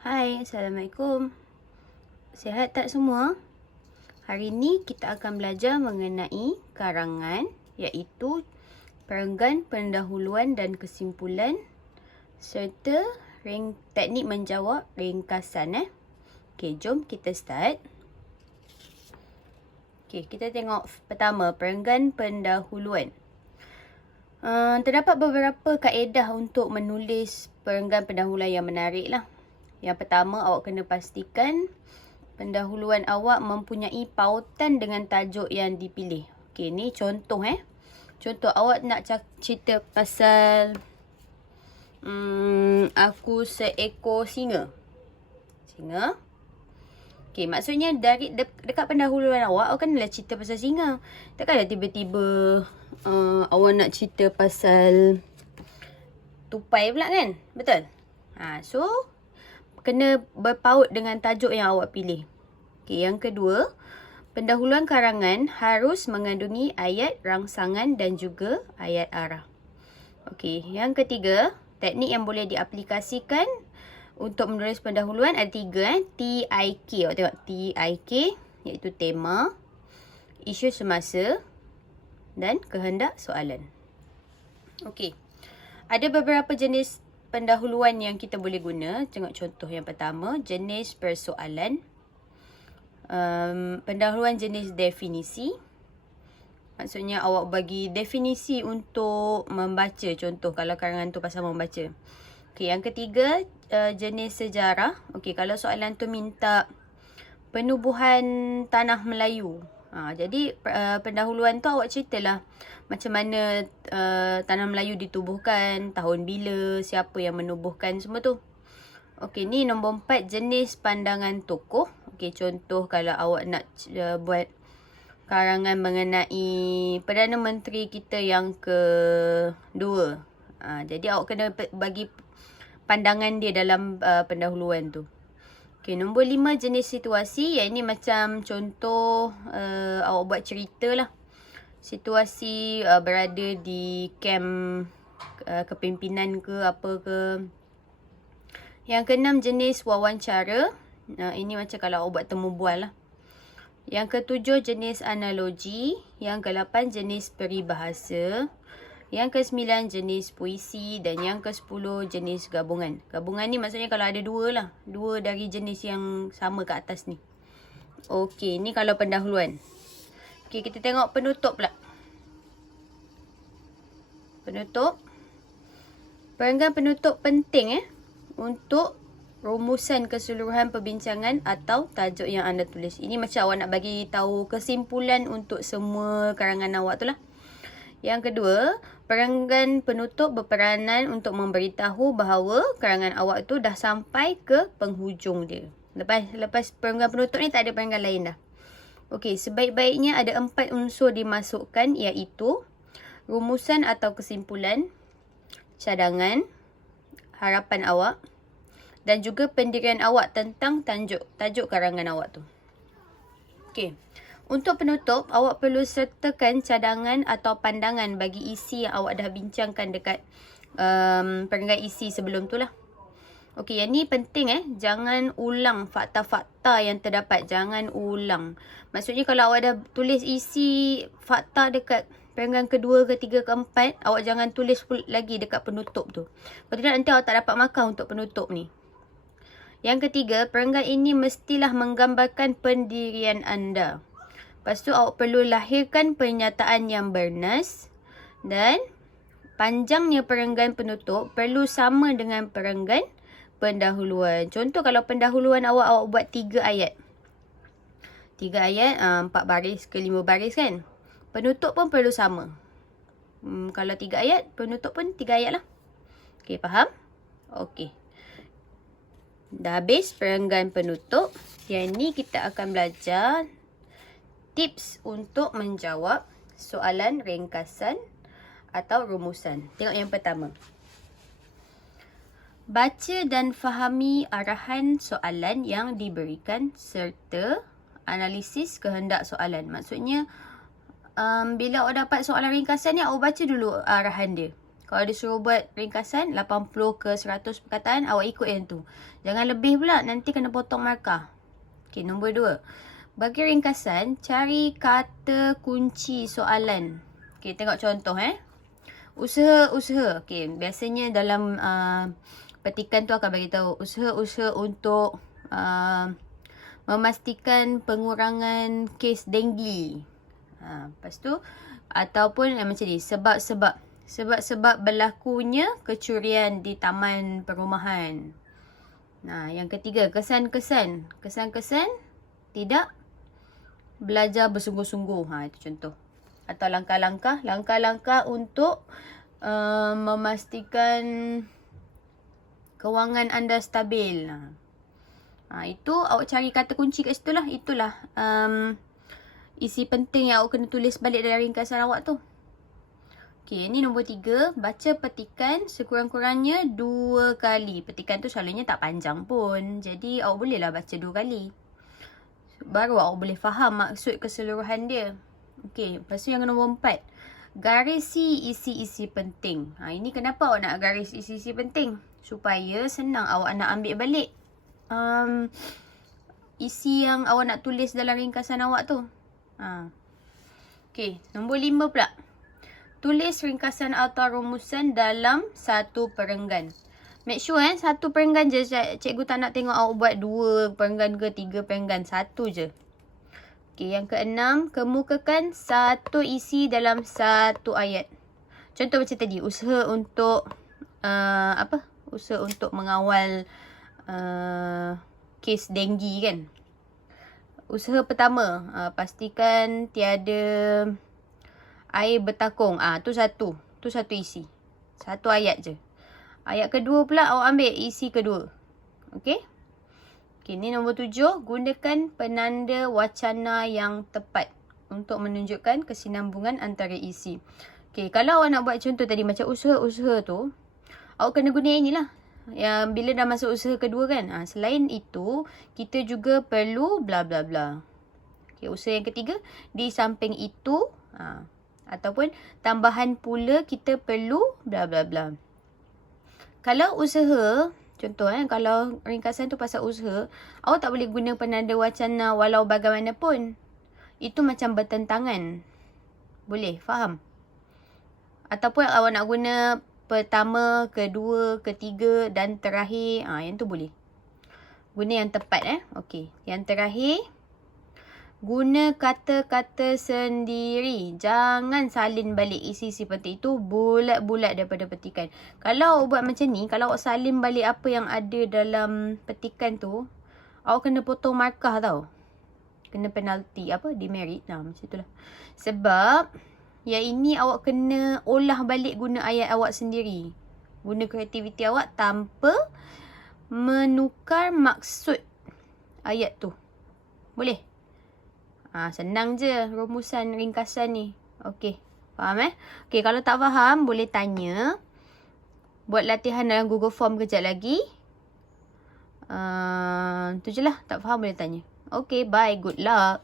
Hai, Assalamualaikum. Sihat tak semua? Hari ini kita akan belajar mengenai karangan, iaitu perenggan pendahuluan dan kesimpulan serta teknik menjawab ringkasan. Okey, jom kita start. Okey, kita tengok pertama, perenggan pendahuluan. Terdapat beberapa kaedah untuk menulis perenggan pendahuluan yang menarik lah. Yang pertama, awak kena pastikan pendahuluan awak mempunyai pautan dengan tajuk yang dipilih. Okey, ni contoh Contoh, awak nak cerita pasal aku seekor singa. Okey, maksudnya dari dekat pendahuluan awak kena cerita pasal singa. Takkanlah tiba-tiba awak nak cerita pasal tupai pula kan? Betul? So kena berpaut dengan tajuk yang awak pilih. Okey, yang kedua, pendahuluan karangan harus mengandungi ayat rangsangan dan juga ayat arah. Okey, yang ketiga, teknik yang boleh diaplikasikan untuk menulis pendahuluan ada 3 TIK. Awak tengok TIK, iaitu tema, isu semasa dan kehendak soalan. Okey, ada beberapa jenis pendahuluan yang kita boleh guna. Tengok contoh yang pertama, jenis persoalan. Pendahuluan jenis definisi. Maksudnya awak bagi definisi untuk membaca. Contoh kalau karangan tu pasal membaca. Okey, yang ketiga, jenis sejarah. Okey, kalau soalan tu minta penubuhan tanah Melayu. Jadi pendahuluan tu awak ceritalah macam mana tanah Melayu ditubuhkan, tahun bila, siapa yang menubuhkan, semua tu. Okey, ni nombor 4, jenis pandangan tokoh. Okey, contoh kalau awak nak buat karangan mengenai Perdana Menteri kita yang kedua. Jadi awak kena bagi pandangan dia dalam pendahuluan tu. Okey, nombor 5, jenis situasi. Yang ini macam contoh awak buat cerita lah. Situasi berada di kem kepimpinan ke apa ke. Yang keenam, jenis wawancara. Ini macam kalau awak buat temu bual lah. Yang ketujuh, jenis analogi. Yang ke-8, jenis peribahasa. Yang ke-9, jenis puisi. Dan yang ke-10, jenis gabungan. Gabungan ni maksudnya kalau ada dua lah. Dua dari jenis yang sama kat atas ni. Okey, ni kalau pendahuluan. Okey, kita tengok penutup pula. Penutup. Perenggan penutup penting untuk rumusan keseluruhan perbincangan atau tajuk yang anda tulis. Ini macam awak nak bagi tahu kesimpulan untuk semua karangan awak tu lah. Yang kedua, perenggan penutup berperanan untuk memberitahu bahawa karangan awak tu dah sampai ke penghujung dia. Lepas perenggan penutup ni tak ada perenggan lain dah. Okey, sebaik-baiknya ada 4 unsur dimasukkan, iaitu rumusan atau kesimpulan, cadangan, harapan awak dan juga pendirian awak tentang tajuk karangan awak tu. Okey. Untuk penutup, awak perlu sertakan cadangan atau pandangan bagi isi yang awak dah bincangkan dekat perenggan isi sebelum tu lah. Okey, yang ni penting jangan ulang fakta-fakta yang terdapat. Jangan ulang. Maksudnya kalau awak dah tulis isi fakta dekat perenggan kedua, ketiga, keempat, awak jangan tulis lagi dekat penutup tu. Kalau tidak, nanti awak tak dapat markah untuk penutup ni. Yang ketiga, perenggan ini mestilah menggambarkan pendirian anda. Lepas tu awak perlu lahirkan pernyataan yang bernas. Dan panjangnya perenggan penutup perlu sama dengan perenggan pendahuluan. Contoh kalau pendahuluan awak buat 3 ayat. 3 ayat, 4 baris ke 5 baris kan. Penutup pun perlu sama. Kalau 3 ayat, penutup pun 3 ayat lah. Okey, faham? Okey. Dah habis perenggan penutup. Yang ni kita akan belajar tips untuk menjawab soalan ringkasan atau rumusan. Tengok yang pertama. Baca dan fahami arahan soalan yang diberikan serta analisis kehendak soalan. Maksudnya bila awak dapat soalan ringkasan ni, awak baca dulu arahan dia. Kalau dia suruh buat ringkasan 80 ke 100 perkataan, awak ikut yang tu. Jangan lebih pula, nanti kena potong markah. Okey, nombor 2. Bagi ringkasan, cari kata kunci soalan. Okey, tengok contoh Usaha-usaha. Okey, biasanya dalam petikan tu akan bagi tahu usaha-usaha untuk memastikan pengurangan kes denggi. Lepas tu ataupun macam ni, sebab berlakunya kecurian di taman perumahan. Yang ketiga, kesan-kesan tidak belajar bersungguh-sungguh. Itu contoh. Atau langkah-langkah untuk memastikan kewangan anda stabil. Itu awak cari kata kunci kat situ lah. Itulah isi penting yang awak kena tulis balik dalam ringkasan awak tu. Okey, ni nombor 3. Baca petikan sekurang-kurangnya 2 kali. Petikan tu selalunya tak panjang pun. Jadi awak bolehlah baca 2 kali. Baru awak boleh faham maksud keseluruhan dia. Okey, lepas tu yang nombor 4. Garisi isi-isi penting. Ini kenapa awak nak garis isi-isi penting? Supaya senang awak nak ambil balik isi yang awak nak tulis dalam ringkasan awak tu. Okey, nombor 5 pula. Tulis ringkasan atau rumusan dalam satu perenggan. Make sure satu perenggan je. Cikgu tak nak tengok awak buat 2 perenggan ke 3 perenggan. 1 je. Okey, yang ke-6, kemukakan satu isi dalam satu ayat. Contoh macam tadi, usaha untuk usaha untuk mengawal kes denggi kan. Usaha pertama, pastikan tiada air bertakung. Tu satu isi. Satu ayat je. Ayat kedua pula awak ambil isi kedua. Okey? Okey, ni nombor 7. Gunakan penanda wacana yang tepat untuk menunjukkan kesinambungan antara isi. Okey, kalau awak nak buat contoh tadi macam usaha-usaha tu, awak kena guna yang inilah. Yang bila dah masuk usaha kedua kan. Selain itu, kita juga perlu bla bla bla. Okey, usaha yang ketiga, di samping itu, ataupun tambahan pula kita perlu bla bla bla. Kalau usaha, contoh kalau ringkasan tu pasal usaha, awak tak boleh guna penanda wacana walau bagaimanapun. Itu macam bertentangan. Boleh, faham? Ataupun awak nak guna pertama, kedua, ketiga dan terakhir. Yang tu boleh. Guna yang tepat Okey. Yang terakhir, guna kata-kata sendiri. Jangan salin balik isi-isi penting. Itu bulat-bulat daripada petikan. Kalau awak buat macam ni, kalau awak salin balik apa yang ada dalam petikan tu, awak kena potong markah tau. Kena penalti, demerit. Macam itulah. Sebab yang ini awak kena olah balik guna ayat awak sendiri. Guna kreativiti awak tanpa menukar maksud ayat tu. Boleh? Senang je rumusan ringkasan ni. Okey. Faham Okey, kalau tak faham boleh tanya. Buat latihan dalam Google Form kejap lagi. Tu je lah. Tak faham boleh tanya. Okey, bye. Good luck.